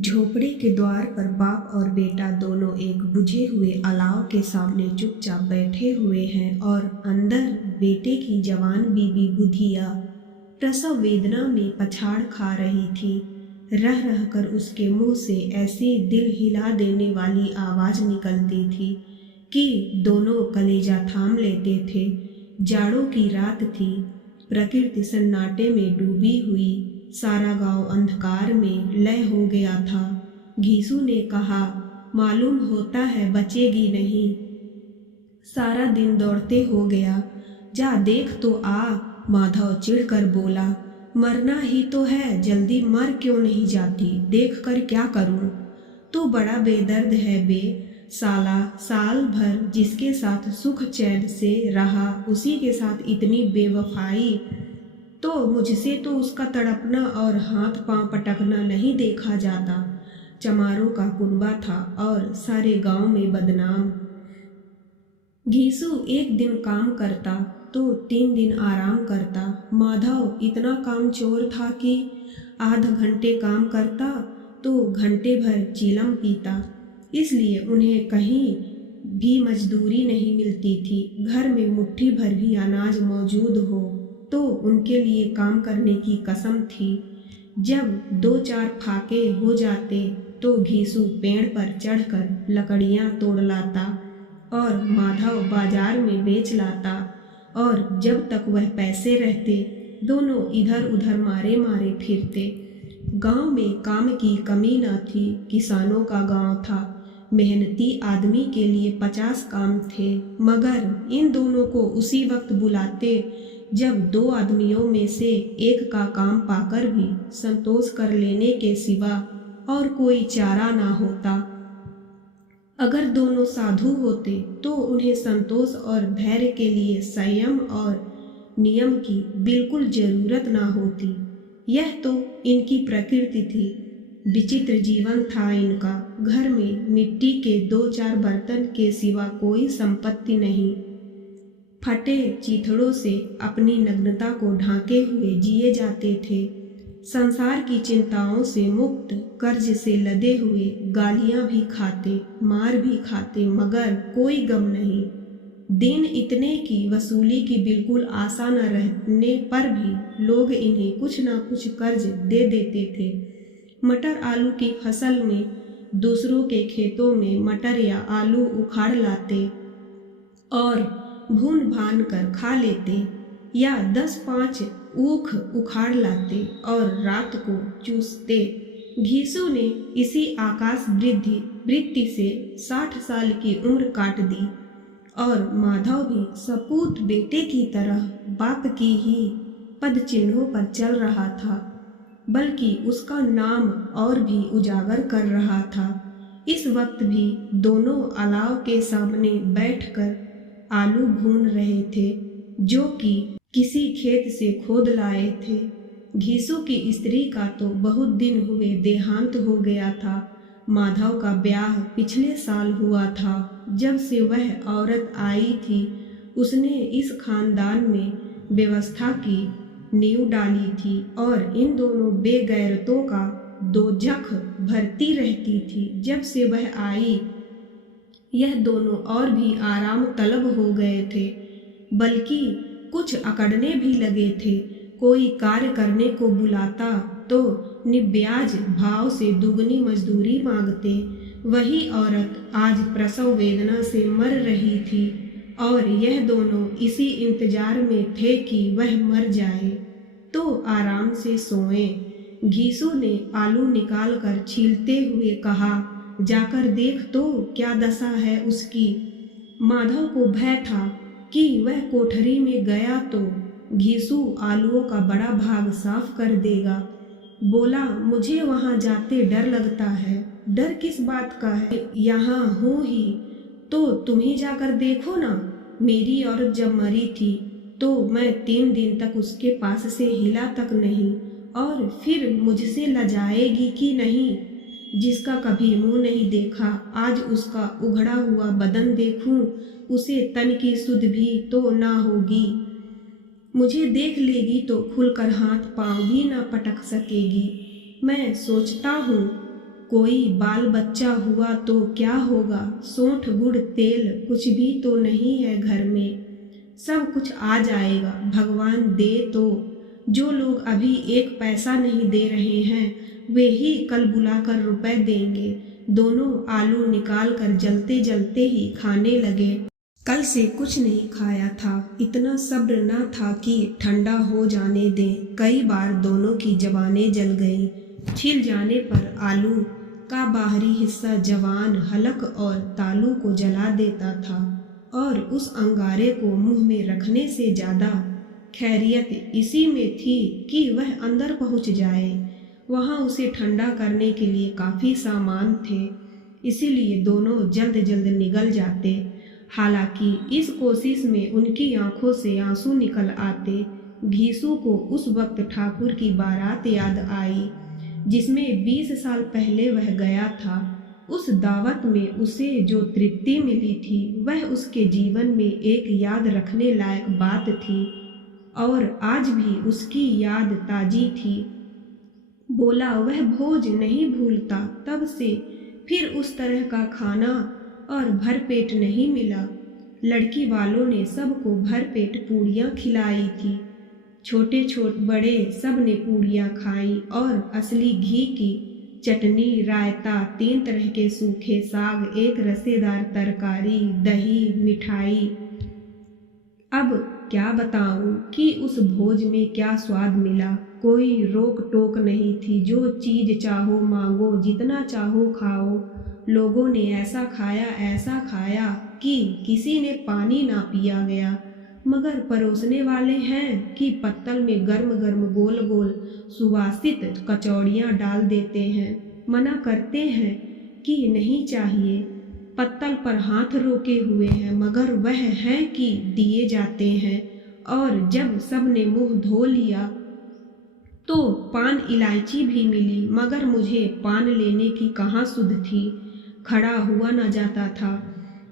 झोपड़ी के द्वार पर बाप और बेटा दोनों एक बुझे हुए अलाव के सामने चुपचाप बैठे हुए हैं और अंदर बेटे की जवान बीबी बुधिया प्रसव वेदना में पछाड़ खा रही थी। रह रह कर उसके मुंह से ऐसी दिल हिला देने वाली आवाज निकलती थी कि दोनों कलेजा थाम लेते थे। जाड़ों की रात थी, प्रकृति सन्नाटे में डूबी हुई, सारा गांव अंधकार में लय हो गया था। घीसू ने कहा, मालूम होता है बचेगी नहीं। सारा दिन दौड़ते हो गया। जा देख तो आ, माधव चिढ़कर बोला। मरना ही तो है, जल्दी मर क्यों नहीं जाती? देख कर क्या करूं? तो बड़ा बेदर्द है बे साला। साल भर जिसके साथ सुख चैन से रहा, उसी के साथ इतनी बेवफाई। तो मुझसे तो उसका तड़पना और हाथ पांव पटकना नहीं देखा जाता। चमारों का कुनबा था और सारे गांव में बदनाम। घीसू एक दिन काम करता तो 3 दिन आराम करता। माधव इतना काम चोर था कि आध घंटे काम करता तो घंटे भर चीलम पीता। इसलिए उन्हें कहीं भी मजदूरी नहीं मिलती थी। घर में मुट्ठी भर भी अनाज मौजूद हो तो उनके लिए काम करने की कसम थी। जब 2-4 फाके हो जाते तो घीसू पेड़ पर चढ़कर लकड़ियां तोड़ लाता और माधव बाजार में बेच लाता। और जब तक वह पैसे रहते दोनों इधर उधर मारे मारे फिरते। गांव में काम की कमी न थी। किसानों का गांव था। मेहनती आदमी के लिए 50 काम थे, मगर इन दोनों को उसी वक्त बुलाते जब 2 आदमियों में से एक का काम पाकर भी संतोष कर लेने के सिवा और कोई चारा ना होता। अगर दोनों साधु होते तो उन्हें संतोष और धैर्य के लिए संयम और नियम की बिल्कुल जरूरत ना होती। यह तो इनकी प्रकृति थी। विचित्र जीवन था इनका। घर में मिट्टी के 2-4 बर्तन के सिवा कोई संपत्ति नहीं। फटे चीथड़ों से अपनी नग्नता को ढांके हुए जिए जाते थे। संसार की चिंताओं से मुक्त, कर्ज से लदे हुए, गालियां भी खाते, मार भी खाते, मगर कोई गम नहीं। दिन इतने की वसूली की बिल्कुल आशा न रहने पर भी लोग इन्हें कुछ न कुछ कर्ज दे देते थे। मटर आलू की फसल में दूसरों के खेतों में मटर या आलू उखाड़ लाते और भून भान कर खा लेते, या 10-5 ऊख उखाड़ लाते और रात को चूसते। घीसू ने इसी आकाश वृत्ति से 60 साल की उम्र काट दी और माधव भी सपूत बेटे की तरह बाप की ही पद चिन्हों पर चल रहा था, बल्कि उसका नाम और भी उजागर कर रहा था। इस वक्त भी दोनों अलाव के सामने बैठकर आलू भून रहे थे, जो कि किसी खेत से खोद लाए थे। घीसू की स्त्री का तो बहुत दिन हुए देहांत हो गया था। माधव का ब्याह पिछले साल हुआ था। जब से वह औरत आई थी उसने इस खानदान में व्यवस्था की नींव डाली थी और इन दोनों बेगैरतों का दोजख भरती रहती थी। जब से वह आई यह दोनों और भी आराम तलब हो गए थे, बल्कि कुछ अकड़ने भी लगे थे। कोई कार्य करने को बुलाता तो निब्याज भाव से दुगनी मजदूरी मांगते। वही औरत आज प्रसव वेदना से मर रही थी और यह दोनों इसी इंतजार में थे कि वह मर जाए तो आराम से सोएं। घीसू ने आलू निकाल कर छीलते हुए कहा, जाकर देख तो क्या दशा है उसकी। माधव को भय था कि वह कोठरी में गया तो घीसू आलूओं का बड़ा भाग साफ कर देगा। बोला, मुझे वहां जाते डर लगता है। डर किस बात का है? यहाँ हूँ ही तो तुम ही जाकर देखो ना। मेरी औरत जब मरी थी तो मैं 3 दिन तक उसके पास से हिला तक नहीं, और फिर मुझसे लजाएगी कि नहीं? जिसका कभी मुंह नहीं देखा, आज उसका उघड़ा हुआ बदन देखूं, उसे तन की सुध भी तो ना होगी। मुझे देख लेगी तो खुलकर हाथ पांव भी ना पटक सकेगी। मैं सोचता हूँ कोई बाल बच्चा हुआ तो क्या होगा, सोंठ गुड़ तेल कुछ भी तो नहीं है घर में, सब कुछ आ जाएगा भगवान दे तो। जो लोग अभी एक पैसा नहीं दे रहे हैं वे ही कल बुलाकर रुपए देंगे। दोनों आलू निकाल कर जलते जलते ही खाने लगे। कल से कुछ नहीं खाया था, इतना सब्र न था कि ठंडा हो जाने दें। कई बार दोनों की जबानें जल गईं। छिल जाने पर आलू का बाहरी हिस्सा जवान हलक और तालू को जला देता था और उस अंगारे को मुंह में रखने से ज़्यादा खैरियत इसी में थी कि वह अंदर पहुंच जाए। वहां उसे ठंडा करने के लिए काफ़ी सामान थे, इसीलिए दोनों जल्द जल्द निगल जाते। हालांकि इस कोशिश में उनकी आंखों से आंसू निकल आते। घीसू को उस वक्त ठाकुर की बारात याद आई जिसमें 20 साल पहले वह गया था। उस दावत में उसे जो तृप्ति मिली थी वह उसके जीवन में एक याद रखने लायक बात थी और आज भी उसकी याद ताजी थी। बोला वह भोज नहीं भूलता। तब से फिर उस तरह का खाना और भरपेट नहीं मिला। लड़की वालों ने सबको भरपेट पूड़ियाँ खिलाई थी। छोटे बड़े सब ने पूड़ियाँ खाई और असली घी की चटनी, रायता, 3 तरह के सूखे साग, एक रसेदार तरकारी, दही, मिठाई। अब क्या बताऊं कि उस भोज में क्या स्वाद मिला। कोई रोक टोक नहीं थी, जो चीज चाहो मांगो, जितना चाहो खाओ। लोगों ने ऐसा खाया कि किसी ने पानी ना पिया गया। मगर परोसने वाले हैं कि पत्तल में गर्म गर्म गोल गोल सुवासित कचौड़ियाँ डाल देते हैं। मना करते हैं कि नहीं चाहिए। पत्तल पर हाथ रोके हुए हैं मगर वह है कि दिए जाते हैं। और जब सब ने मुंह धो लिया तो पान इलायची भी मिली, मगर मुझे पान लेने की कहाँ सुध थी। खड़ा हुआ न जाता था,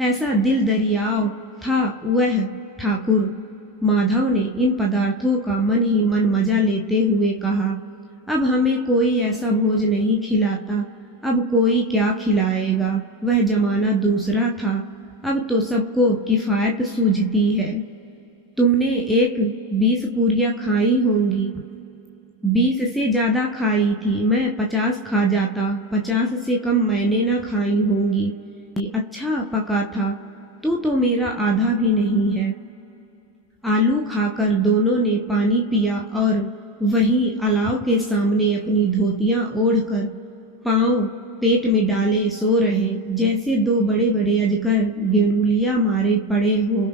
ऐसा दिल दरियाव था वह ठाकुर। माधव ने इन पदार्थों का मन ही मन मजा लेते हुए कहा, अब हमें कोई ऐसा भोज नहीं खिलाता, अब कोई क्या खिलाएगा। वह जमाना दूसरा था, अब तो सबको किफ़ायत सूझती है। तुमने एक 20 पूरियाँ खाई होंगी। 20 से ज़्यादा खाई थी, मैं 50 खा जाता। 50 से कम मैंने न खाई होंगी। अच्छा पका था, तू तो मेरा आधा भी नहीं है। आलू खाकर दोनों ने पानी पिया और वहीं अलाव के सामने अपनी धोतियाँ ओढ़कर पाँव पेट में डाले सो रहे, जैसे 2 बड़े बड़े अजगर गेंडुलिया मारे पड़े हों।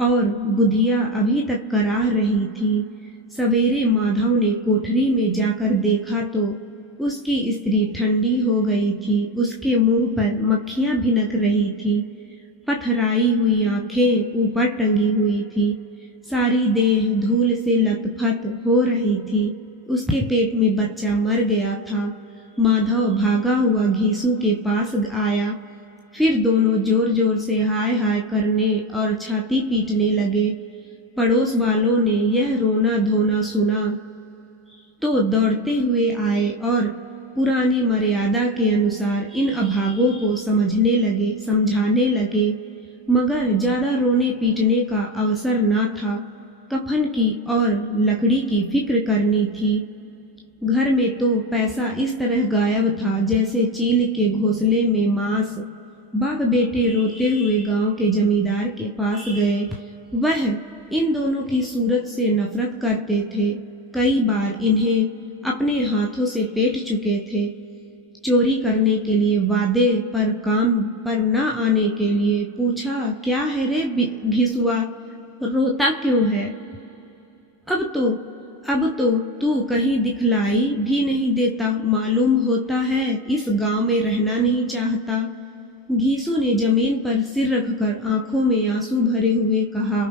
और बुधिया अभी तक कराह रही थी। सवेरे माधव ने कोठरी में जाकर देखा तो उसकी स्त्री ठंडी हो गई थी। उसके मुंह पर मक्खियाँ भिनक रही थी। पथराई हुई आंखें ऊपर टंगी हुई थी। सारी देह धूल से लथपथ हो रही थी। उसके पेट में बच्चा मर गया था। माधव भागा हुआ घीसू के पास आया। फिर दोनों जोर जोर से हाय हाय करने और छाती पीटने लगे। पड़ोस वालों ने यह रोना धोना सुना तो दौड़ते हुए आए और पुरानी मर्यादा के अनुसार इन अभागों को समझाने लगे। मगर ज़्यादा रोने पीटने का अवसर न था। कफन की और लकड़ी की फिक्र करनी थी। घर में तो पैसा इस तरह गायब था जैसे चील के घोंसले में मांस। बाप बेटे रोते हुए गांव के जमींदार के पास गए। वह इन दोनों की सूरत से नफरत करते थे। कई बार इन्हें अपने हाथों से पेट चुके थे। चोरी करने के लिए, वादे पर काम पर न आने के लिए। पूछा, क्या है रे घिसुआ, रोता क्यों है? अब तो तू कहीं दिखलाई भी नहीं देता। मालूम होता है इस गांव में रहना नहीं चाहता। घीसू ने जमीन पर सिर रखकर आंखों में आंसू भरे हुए कहा,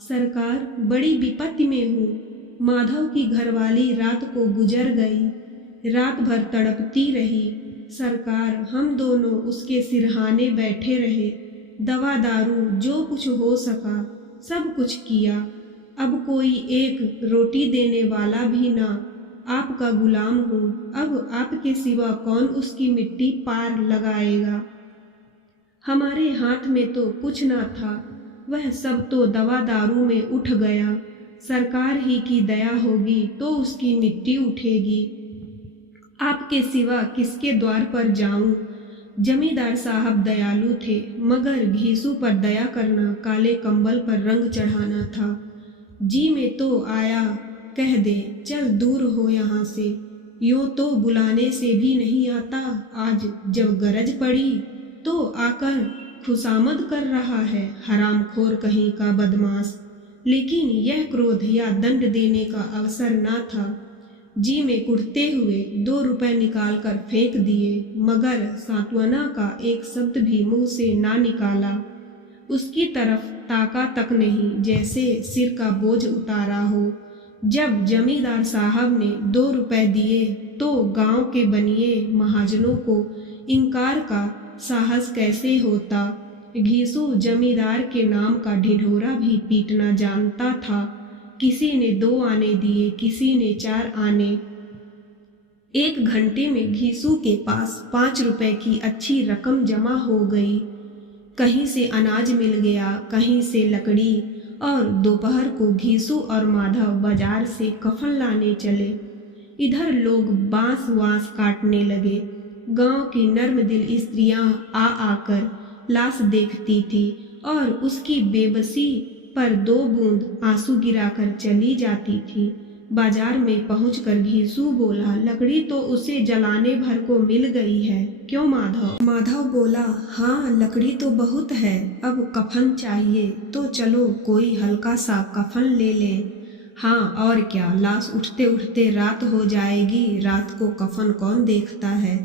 सरकार बड़ी विपत्ति में हूँ। माधव की घरवाली रात को गुजर गई। रात भर तड़पती रही। सरकार हम दोनों उसके सिरहाने बैठे रहे। दवा दारू जो कुछ हो सका सब कुछ किया। अब कोई एक रोटी देने वाला भी ना। आपका गुलाम हूँ। अब आपके सिवा कौन उसकी मिट्टी पार लगाएगा। हमारे हाथ में तो कुछ न था, वह सब तो दवा दारू में उठ गया। सरकार ही की दया होगी तो उसकी मिट्टी उठेगी। आपके सिवा किसके द्वार पर जाऊं। जमींदार साहब दयालु थे, मगर घीसू पर दया करना काले कंबल पर रंग चढ़ाना था। जी में तो आया कह दे चल दूर हो यहाँ से, यूं तो बुलाने से भी नहीं आता। आज जब गरज पड़ी तो आकर खुशामद कर रहा है, हरामखोर कहीं का बदमाश। लेकिन यह क्रोध या दंड देने का अवसर ना था। जी में कुटते हुए 2 रुपए निकाल कर फेंक दिए, मगर सांत्वना का एक शब्द भी मुंह से ना निकाला। उसकी तरफ ताका तक नहीं, जैसे सिर का बोझ उतारा हो। जब जमींदार साहब ने 2 रुपए दिए तो गांव के बनिए महाजनों को इनकार का साहस कैसे होता। घीसू जमींदार के नाम का ढिढोरा भी पीटना जानता था। किसी ने 2 आने दिए, किसी ने 4 आने। 1 घंटे में घीसू के पास 5 रुपए की अच्छी रकम जमा हो गई। कहीं से अनाज मिल गया, कहीं से लकड़ी, और दोपहर को घीसू और माधव बाजार से कफन लाने चले। इधर लोग बांस वांस काटने लगे। गांव की नर्म दिल स्त्रियां आ आकर लाश देखती थी और उसकी बेबसी पर 2 बूंद आंसू गिराकर चली जाती थी। बाजार में पहुंचकर घीसू बोला, लकड़ी तो उसे जलाने भर को मिल गई है, क्यों माधव? माधव बोला, हाँ लकड़ी तो बहुत है, अब कफन चाहिए तो चलो कोई हल्का सा कफन ले लें। हाँ और क्या, लाश उठते उठते रात हो जाएगी, रात को कफन कौन देखता है।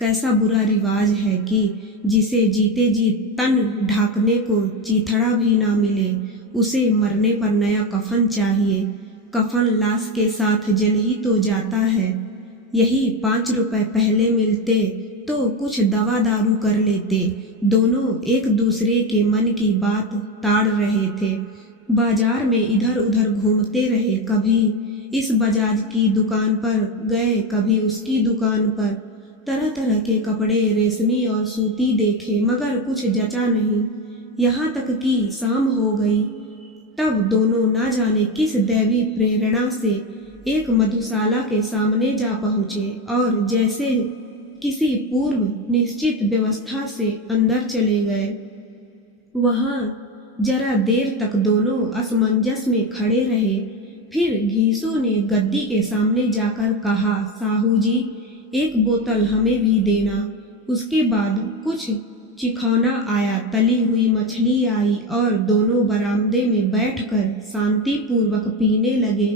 कैसा बुरा रिवाज है कि जिसे जीते जी तन ढाकने को चीथड़ा भी ना मिले, उसे मरने पर नया कफन चाहिए। कफन लाश के साथ जल ही तो जाता है। यही 5 रुपए पहले मिलते तो कुछ दवा दारू कर लेते। दोनों एक दूसरे के मन की बात ताड़ रहे थे। बाजार में इधर उधर घूमते रहे, कभी इस बजाज की दुकान पर गए, कभी उसकी दुकान पर। तरह तरह के कपड़े रेशमी और सूती देखे, मगर कुछ जचा नहीं। यहाँ तक कि शाम हो गई। तब दोनों ना जाने किस दैवी प्रेरणा से एक मधुशाला के सामने जा पहुँचे और जैसे किसी पूर्व निश्चित व्यवस्था से अंदर चले गए। वहाँ जरा देर तक दोनों असमंजस में खड़े रहे। फिर घीसू ने गद्दी के सामने जाकर कहा, साहू जी 1 बोतल हमें भी देना। उसके बाद कुछ चिखौना आया, तली हुई मछली आई और दोनों बरामदे में बैठकर शांतिपूर्वक पीने लगे।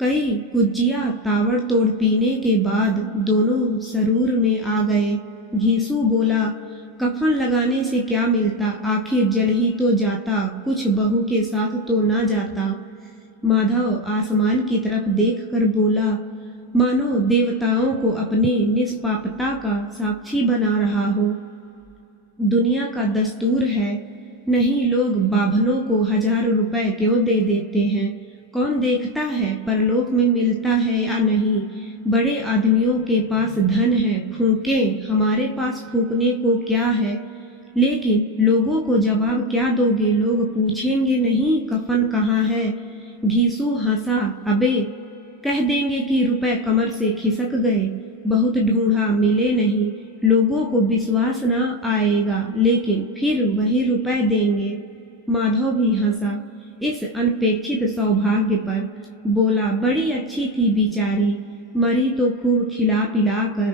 कई गुज्जिया ताबड़तोड़ पीने के बाद दोनों सरूर में आ गए। घीसू बोला, कफन लगाने से क्या मिलता, आखिर जल ही तो जाता, कुछ बहू के साथ तो ना जाता। माधव आसमान की तरफ देखकर बोला, मानो देवताओं को अपनी निष्पापता का साक्षी बना रहा हो। दुनिया का दस्तूर है, नहीं लोग बाभनों को 1000 रुपए क्यों दे देते हैं। कौन देखता है परलोक में मिलता है या नहीं। बड़े आदमियों के पास धन है, फूंकें, हमारे पास फूंकने को क्या है। लेकिन लोगों को जवाब क्या दोगे, लोग पूछेंगे नहीं कफन कहाँ है। घीसू हंसा, अबे कह देंगे कि रुपए कमर से खिसक गए, बहुत ढूंढा मिले नहीं। लोगों को विश्वास न आएगा, लेकिन फिर वही रुपए देंगे। माधव भी हंसा इस अनपेक्षित सौभाग्य पर। बोला, बड़ी अच्छी थी बेचारी, मरी तो खूब खिला पिला कर,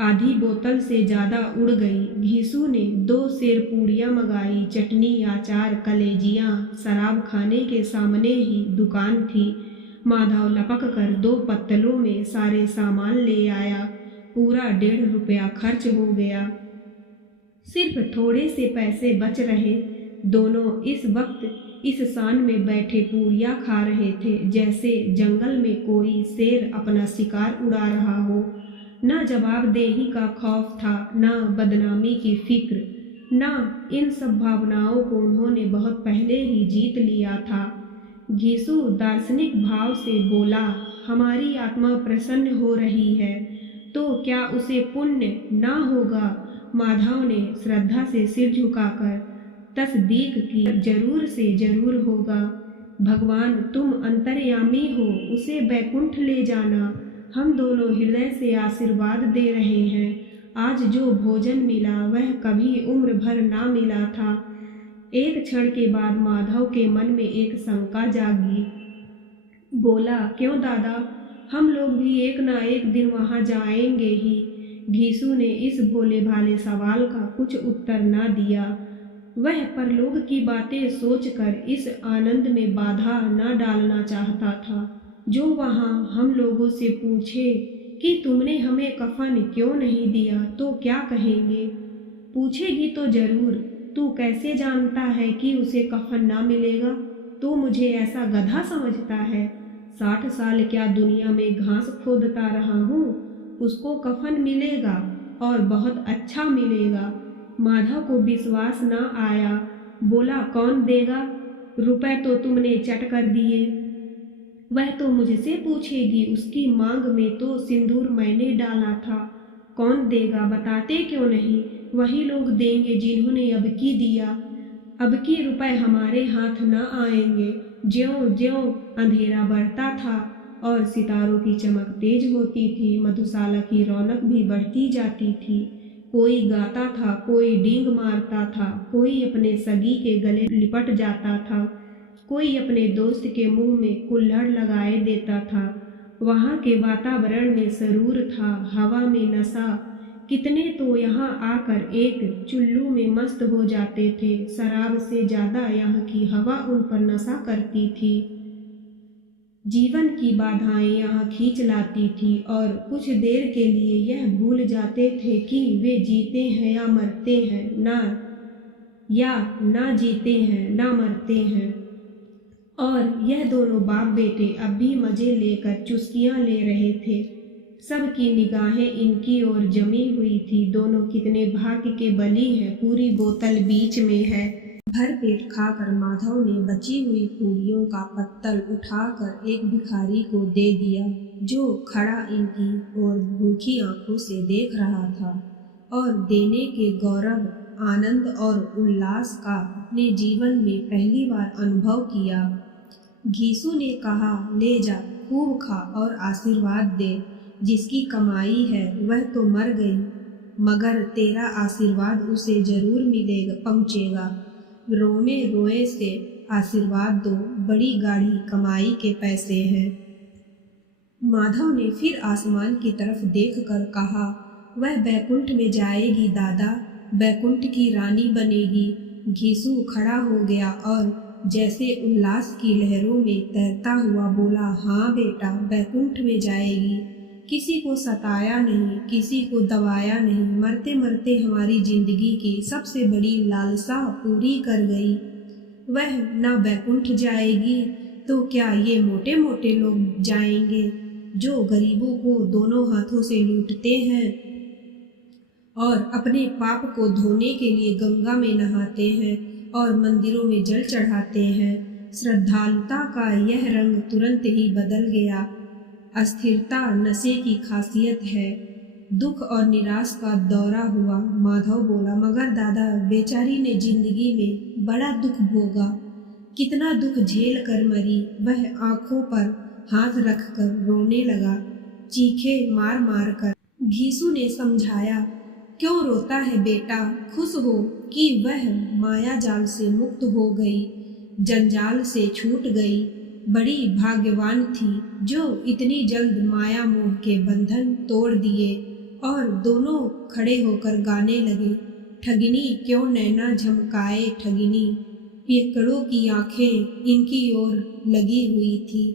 आधी बोतल से ज़्यादा उड़ गई। घीसू ने 2 सेर पूड़ियाँ मंगाई, चटनी, अचार, कलेजियाँ। शराब खाने के सामने ही दुकान थी। माधव लपक कर 2 पत्तलों में सारे सामान ले आया। पूरा 1.5 रुपया खर्च हो गया। सिर्फ थोड़े से पैसे बच रहे। दोनों इस वक्त इस शान में बैठे पूड़ियाँ खा रहे थे जैसे जंगल में कोई शेर अपना शिकार उड़ा रहा हो। न जवाबदेही का खौफ था, न बदनामी की फिक्र, न इन सब भावनाओं को उन्होंने बहुत पहले ही जीत लिया था। घीसू दार्शनिक भाव से बोला, हमारी आत्मा प्रसन्न हो रही है तो क्या उसे पुण्य ना होगा? माधव ने श्रद्धा से सिर झुकाकर तस्दीक की, जरूर से जरूर होगा। भगवान तुम अंतर्यामी हो, उसे बैकुंठ ले जाना। हम दोनों हृदय से आशीर्वाद दे रहे हैं। आज जो भोजन मिला वह कभी उम्र भर ना मिला था। एक क्षण के बाद माधव के मन में एक शंका जागी। बोला, क्यों दादा, हम लोग भी एक ना एक दिन वहां जाएंगे ही। घीसू ने इस भोले भाले सवाल का कुछ उत्तर ना दिया। वह परलोक की बातें सोचकर इस आनंद में बाधा न डालना चाहता था। जो वहां हम लोगों से पूछे कि तुमने हमें कफन क्यों नहीं दिया तो क्या कहेंगे? पूछेगी तो जरूर। तू कैसे जानता है कि उसे कफन ना मिलेगा? तू मुझे ऐसा गधा समझता है? 60 साल क्या दुनिया में घास खोदता रहा हूँ। उसको कफन मिलेगा और बहुत अच्छा मिलेगा। माधव को विश्वास न आया। बोला, कौन देगा? रुपए तो तुमने चट कर दिए। वह तो मुझसे पूछेगी, उसकी मांग में तो सिंदूर मैंने डाला था। कौन देगा बताते क्यों नहीं? वही लोग देंगे जिन्होंने अब की दिया। अब की रुपए हमारे हाथ न आएंगे। ज्यों ज्यों अंधेरा बढ़ता था और सितारों की चमक तेज होती थी, मधुशाला की रौनक भी बढ़ती जाती थी। कोई गाता था, कोई डींग मारता था, कोई अपने सगी के गले लिपट जाता था, कोई अपने दोस्त के मुंह में कुल्हड़ लगाए देता था। वहाँ के वातावरण में सरूर था, हवा में नशा। कितने तो यहाँ आकर एक चुल्लू में मस्त हो जाते थे। शराब से ज्यादा यहाँ की हवा उन पर नशा करती थी। जीवन की बाधाएं यहाँ खींच लाती थी और कुछ देर के लिए यह भूल जाते थे कि वे जीते हैं या मरते हैं, ना जीते हैं ना मरते हैं। और यह दोनों बाप बेटे अब भी मजे लेकर चुस्कियां ले रहे थे। सबकी निगाहें इनकी ओर जमी हुई थी। दोनों कितने भाग्य के बली हैं। पूरी बोतल बीच में है। भर पेट खाकर माधव ने बची हुई पूड़ियों का पत्तल उठाकर एक भिखारी को दे दिया, जो खड़ा इनकी ओर भूखी आंखों से देख रहा था और देने के गौरव, आनंद और उल्लास का अपने जीवन में पहली बार अनुभव किया। घीसू ने कहा, ले जा, खूब खा और आशीर्वाद दे। जिसकी कमाई है वह तो मर गई, मगर तेरा आशीर्वाद उसे जरूर मिलेगा, पहुँचेगा। रोमे रोए से आशीर्वाद दो, बड़ी गाढ़ी कमाई के पैसे हैं। माधव ने फिर आसमान की तरफ देखकर कहा, वह बैकुंठ में जाएगी दादा, बैकुंठ की रानी बनेगी। घीसू खड़ा हो गया और जैसे उल्लास की लहरों में तैरता हुआ बोला, हाँ बेटा, बैकुंठ में जाएगी। किसी को सताया नहीं, किसी को दबाया नहीं, मरते मरते हमारी जिंदगी की सबसे बड़ी लालसा पूरी कर गई। वह ना बैकुंठ जाएगी तो क्या ये मोटे मोटे लोग जाएंगे जो गरीबों को दोनों हाथों से लूटते हैं और अपने पाप को धोने के लिए गंगा में नहाते हैं और मंदिरों में जल चढ़ाते हैं। श्रद्धालुता का यह रंग तुरंत ही बदल गया। अस्थिरता नशे की खासियत है। दुख और निराश का दौरा हुआ। माधव बोला, मगर दादा, बेचारी ने जिंदगी में बड़ा दुख भोगा, कितना दुख झेल कर मरी। वह आंखों पर हाथ रखकर रोने लगा, चीखे मार मार कर। घीसू ने समझाया, क्यों रोता है बेटा, खुश हो कि वह माया जाल से मुक्त हो गई, जंजाल से छूट गई। बड़ी भाग्यवान थी जो इतनी जल्द माया मोह के बंधन तोड़ दिए। और दोनों खड़े होकर गाने लगे, ठगिनी क्यों नैना झमकाए ठगिनी, पियकड़ों की आंखें इनकी ओर लगी हुई थी।